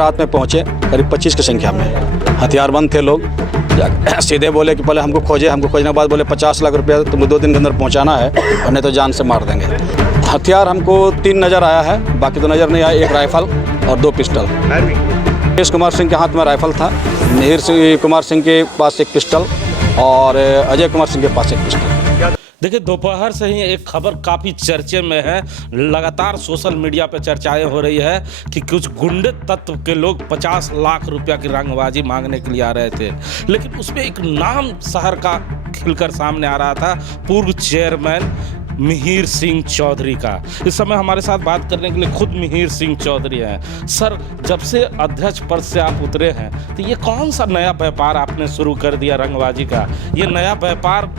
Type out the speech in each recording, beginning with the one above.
रात में पहुँचे करीब 25 की संख्या में। हथियारबंद थे लोग। सीधे बोले कि पहले हमको खोजने के बाद बोले 50 लाख रुपया तुमको 2 दिन के अंदर पहुँचाना है और नहीं तो जान से मार देंगे। हथियार हमको 3 नज़र आया है, बाकी तो नज़र नहीं आया। एक राइफ़ल और 2 पिस्टल। मुकेश कुमार सिंह के हाथ में राइफ़ल था, मिहिर कुमार सिंह के पास एक पिस्टल और अजय कुमार सिंह के पास एक पिस्टल। देखिए, दोपहर से ही एक खबर काफ़ी चर्चे में है। लगातार सोशल मीडिया पे चर्चाएं हो रही है कि कुछ गुंडे तत्व के लोग 50 लाख रुपया की रंगबाजी मांगने के लिए आ रहे थे, लेकिन उसमें एक नाम शहर का खिलकर सामने आ रहा था, पूर्व चेयरमैन मिहिर सिंह चौधरी का। इस समय हमारे साथ बात करने के लिए खुद मिहिर सिंह चौधरी हैं। सर, जब से अध्यक्ष पद से आप उतरे हैं तो ये कौन सा नया व्यापार आपने शुरू कर दिया रंगबाजी का? ये नया व्यापार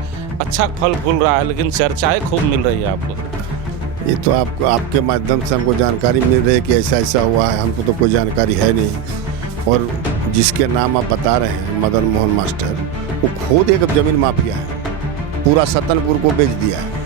अच्छा फल फूल रहा है, लेकिन चर्चाएं खूब मिल रही है आपको। ये तो आपके माध्यम से हमको जानकारी मिल रही है कि ऐसा ऐसा हुआ है। हमको तो कोई जानकारी है नहीं। और जिसके नाम आप बता रहे हैं मदन मोहन मास्टर, वो खुद एक ज़मीन माफिया है, पूरा सतनपुर को बेच दिया है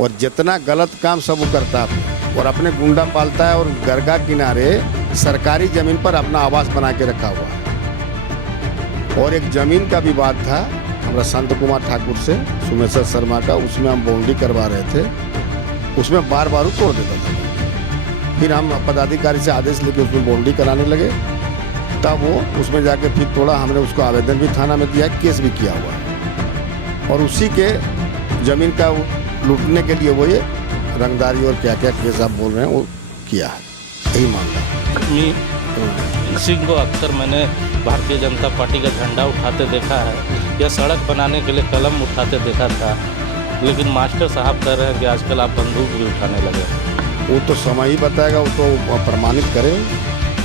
और जितना गलत काम सब वो करता है और अपने गुंडा पालता है और गरगा किनारे सरकारी ज़मीन पर अपना आवास बना के रखा हुआ है। और एक ज़मीन का विवाद था हमारा संत कुमार ठाकुर से सुमेश्वर शर्मा का, उसमें हम बाउंड्री करवा रहे थे, उसमें बार बार तोड़ देता था। फिर हम पदाधिकारी से आदेश लेके उसमें बाउंड्री कराने लगे, तब वो उसमें जाके फिर तोड़ा। हमने उसको आवेदन भी थाना में दिया, केस भी किया हुआ है और उसी के ज़मीन का लूटने के लिए वो ये रंगदारी और क्या क्या केस आप बोल रहे हैं वो किया है। यही मामला सिंह को अक्सर मैंने भारतीय जनता पार्टी का झंडा उठाते देखा है या सड़क बनाने के लिए कलम उठाते देखा था, लेकिन मास्टर साहब कह रहे हैं कि आजकल आप बंदूक भी उठाने लगे। वो तो समय ही बताएगा, वो तो प्रमाणित करें।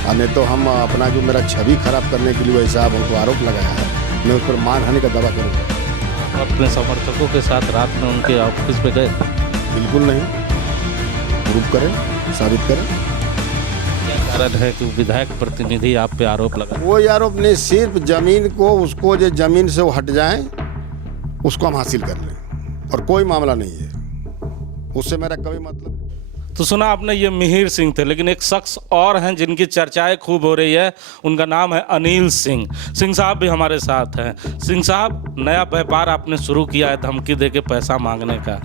नहीं तो हम अपना जो मेरा छवि खराब करने के लिए वैसा आप हमको आरोप लगाया है, मैं उस पर मानहानि का दावा करूँगा। अपने समर्थकों के साथ रात में उनके ऑफिस पे गए? बिल्कुल नहीं। प्रूफ करें, साबित करें। क्या कारण है कि विधायक प्रतिनिधि आप पे आरोप लगा? कोई आरोप नहीं, सिर्फ जमीन को उसको जो जमीन से वो हट जाए उसको हम हासिल कर लें और कोई मामला नहीं है, उससे मेरा कभी मतलब। तो सुना आपने, ये मिहिर सिंह थे, लेकिन एक शख्स और हैं जिनकी चर्चाएं खूब हो रही है। उनका नाम है अनिल सिंह। सिंह साहब भी हमारे साथ हैं। सिंह साहब, नया व्यापार आपने शुरू किया है धमकी दे के पैसा मांगने का।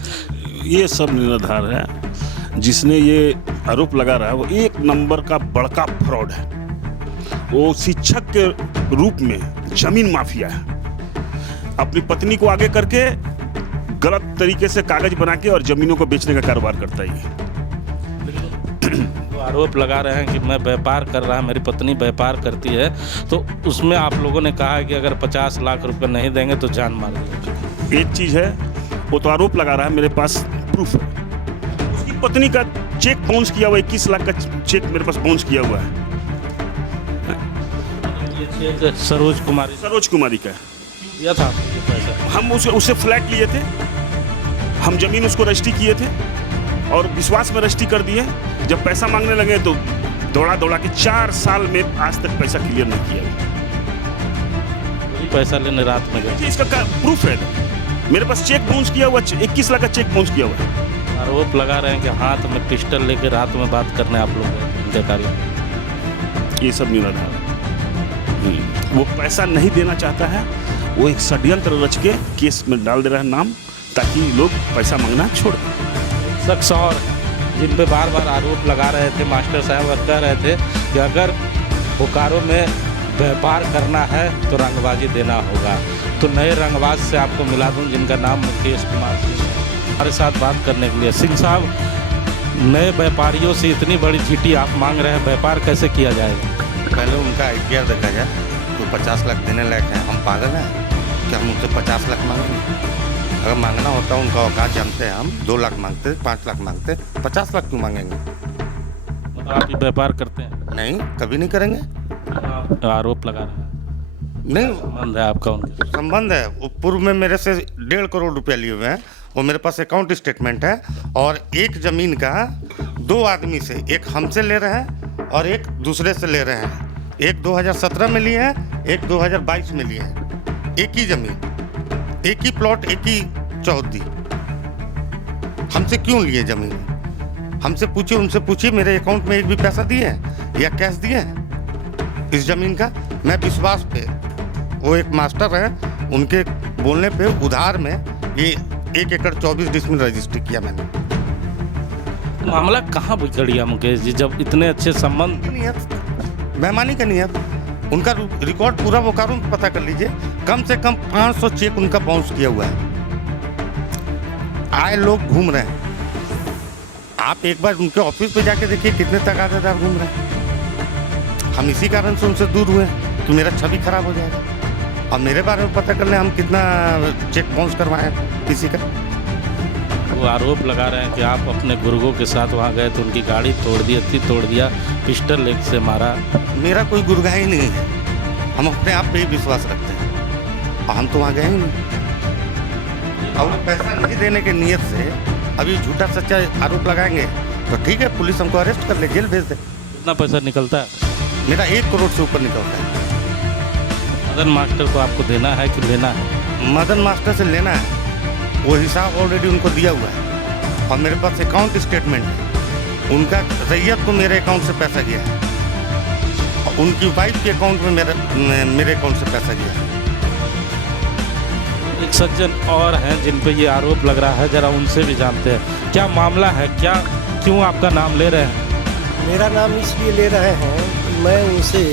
ये सब निराधार है। जिसने ये आरोप लगा रहा है वो एक नंबर का बड़का फ्रॉड है। वो शिक्षक के रूप में जमीन माफिया है। अपनी पत्नी को आगे करके गलत तरीके से कागज बना के और जमीनों को बेचने का कारोबार करता है। तो आरोप लगा रहे हैं कि मैं व्यापार कर रहा, मेरी पत्नी व्यापार करती है, तो उसमें आप लोगों ने कहा है कि अगर 50 लाख रुपए नहीं देंगे तो जान मार देंगे। एक चीज़ है, वो तो आरोप लगा रहा है, मेरे पास प्रूफ है। उसकी पत्नी का चेक बाउंस किया हुआ, 21 लाख का चेक मेरे पास बाउंस किया हुआ है। ये चेक सरोज कुमारी का दिया था पैसा। हम उससे फ्लैट लिए थे, हम जमीन उसको रजिस्ट्री किए थे और विश्वास में रजिस्ट्री कर दिए। जब पैसा मांगने लगे तो दौड़ा के 4 साल में आज तक पैसा क्लियर नहीं किया। पैसा लेने रात में गए। इसका प्रूफ है, मेरे पास चेक बाउंस किया हुआ, 21 लाख का चेक बाउंस किया हुआ है। आरोप लगा रहे हैं कि हाथ में पिस्टल लेके रात में बात करने आप लोग अधिकारी। ये सब निराधार है। वो पैसा नहीं देना चाहता है, वो एक षड्यंत्र रच के केस में डाल दे रहा है नाम, ताकि लोग पैसा मांगना छोड़ दें। शख्स और जिन पे बार बार आरोप लगा रहे थे मास्टर साहब, और कह रहे थे कि अगर बोकारो में व्यापार करना है तो रंगबाजी देना होगा। तो नए रंगबाज से आपको मिला दूं जिनका नाम मुकेश कुमार सिंह, हमारे साथ बात करने के लिए। सिंह साहब, नए व्यापारियों से इतनी बड़ी चीटी आप मांग रहे हैं, व्यापार कैसे किया जाएगा? पहले उनका आइडिया देखा जाए। तो 50 लाख देने लायक है, हम पागल हैं कि हम उनसे 50 लाख मांगेंगे? अगर मांगना होता उनका औकात जानते हैं हम। 2 लाख मांगते, 5 लाख मांगते, 50 लाख क्यों मांगेंगे? मतलब आप ये व्यापार करते हैं? नहीं, कभी नहीं करेंगे। आरोप लगा रहे हैं, नहीं संबंध है आपका उनके? संबंध है। वो पूर्व में मेरे से 1.5 करोड़ रुपया लिए हुए हैं। वो मेरे पास अकाउंट स्टेटमेंट है। और एक ज़मीन का 2 आदमी से, एक हमसे ले रहे हैं और एक दूसरे से ले रहे हैं। एक 2017 में लिए हैं, एक 2022 में लिए हैं। एक ही ज़मीन, एक ही प्लॉट, एक ही चौहद्दी। हमसे क्यों लिए ज़मीन? हमसे पूछिए, उनसे पूछिए, मेरे अकाउंट में एक भी पैसा दिए हैं या कैश दिए हैं? इस ज़मीन का। मैं विश्वास पे, वो एक मास्टर हैं, उनके बोलने पे उधार में ये 1 एकड़ 24 डिसमिल रजिस्ट्री किया मैंने। मामला कहाँ बिगड़ गया मुकेश जी, जब इतने अच्छे संबंध? नियत, बेईमानी का नियत, उनका रिकॉर्ड पूरा वो कानून पता कर लीजिए। कम से कम 500 चेक उनका बाउंस किया हुआ है। आए लोग घूम रहे हैं, आप एक बार उनके ऑफिस पे जाके देखिए कितने तकादेदार घूम रहे हैं। हम इसी कारण से उनसे दूर हुए हैं कि मेरा छवि खराब हो जाएगा। और मेरे बारे में पता कर लें हम कितना चेक बाउंस करवाएं किसी का। वो आरोप लगा रहे हैं कि आप अपने गुर्गों के साथ वहाँ गए तो उनकी गाड़ी तोड़ दी, अत्ती तोड़ दिया, पिस्टल लेग से मारा। मेरा कोई गुर्गा ही नहीं है, हम अपने आप पे ही विश्वास रखते हैं और हम तो वहाँ गए ही नहीं। और पैसा नहीं देने के नियत से अभी झूठा सच्चा आरोप लगाएंगे तो ठीक है, पुलिस हमको अरेस्ट कर ले, जेल भेज दे। कितना पैसा निकलता है? मेरा 1 करोड़ से ऊपर निकलता है। मदन मास्टर को आपको देना है कि लेना है? मदन मास्टर से लेना है, वो हिसाब ऑलरेडी उनको दिया हुआ है और मेरे पास अकाउंट स्टेटमेंट है। उनका रैयत को मेरे अकाउंट से पैसा गया है और उनकी वाइफ के अकाउंट में मेरे अकाउंट से पैसा गया है। एक सज्जन और हैं जिन पे ये आरोप लग रहा है, जरा उनसे भी जानते हैं क्या मामला है, क्या क्यों आपका नाम ले रहे हैं? मेरा नाम इसलिए ले रहे हैं कि मैं उनसे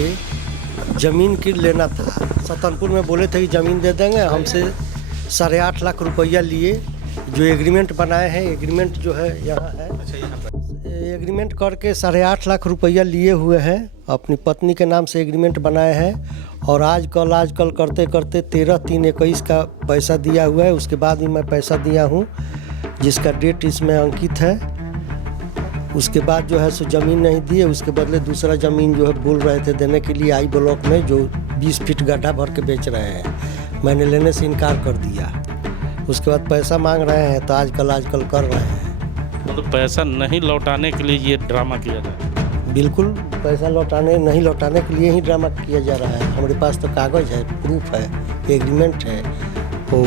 ज़मीन की लेना था। सतनपुर में बोले थे कि ज़मीन दे देंगे, हमसे 8.5 लाख रुपया लिए। जो एग्रीमेंट बनाए हैं, एग्रीमेंट जो है यहाँ है, एग्रीमेंट करके 8.5 लाख रुपया लिए हुए हैं। अपनी पत्नी के नाम से एग्रीमेंट बनाए हैं और आजकल करते करते 13/3/21 का पैसा दिया हुआ है। उसके बाद भी मैं पैसा दिया हूँ जिसका डेट इसमें अंकित है। उसके बाद जो है सो ज़मीन नहीं दिए, उसके बदले दूसरा ज़मीन जो है बोल रहे थे देने के लिए आई ब्लॉक में, जो 20 फीट गड्ढा भर के बेच रहे हैं। मैंने लेने से इनकार कर दिया। उसके बाद पैसा मांग रहे हैं तो आजकल कर रहे हैं। मतलब पैसा नहीं लौटाने के लिए ये ड्रामा किया जा रहा है? बिल्कुल, पैसा नहीं लौटाने के लिए ही ड्रामा किया जा रहा है। हमारे पास तो कागज़ है, प्रूफ है, एग्रीमेंट है। वो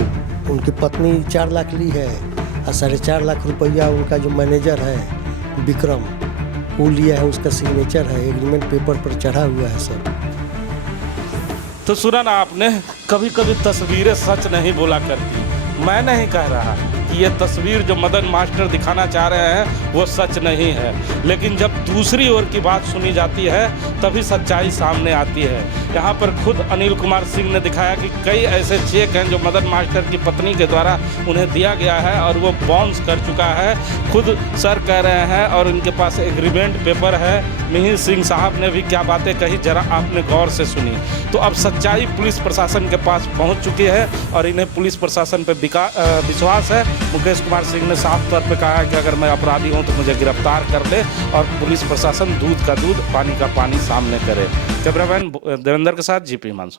उनकी पत्नी 4 लाख ली है और 4.5 लाख रुपया उनका जो मैनेजर है विक्रम, वो लिया है, उसका सिग्नेचर है, एग्रीमेंट पेपर पर चढ़ा हुआ है सब। तो सुना ना आपने, कभी कभी तस्वीरें सच नहीं बोला करती। मैं नहीं कह रहा कि ये तस्वीर जो मदन मास्टर दिखाना चाह रहे हैं वो सच नहीं है, लेकिन जब दूसरी ओर की बात सुनी जाती है तभी सच्चाई सामने आती है। यहाँ पर खुद अनिल कुमार सिंह ने दिखाया कि कई ऐसे चेक हैं जो मदन मास्टर की पत्नी के द्वारा उन्हें दिया गया है और वो बाउंस कर चुका है। खुद सर कह रहे हैं और उनके पास एग्रीमेंट पेपर है। मिहिर सिंह साहब ने भी क्या बातें कही, जरा आपने गौर से सुनी। तो अब सच्चाई पुलिस प्रशासन के पास पहुँच चुकी है और इन्हें पुलिस प्रशासन पर विश्वास है। मुकेश कुमार सिंह ने साफ तौर पे कहा है कि अगर मैं अपराधी हूं तो मुझे गिरफ्तार कर ले और पुलिस प्रशासन दूध का दूध पानी का पानी सामने करे। कैमरामैन देवेंद्र के साथ जीपी हिमांशु।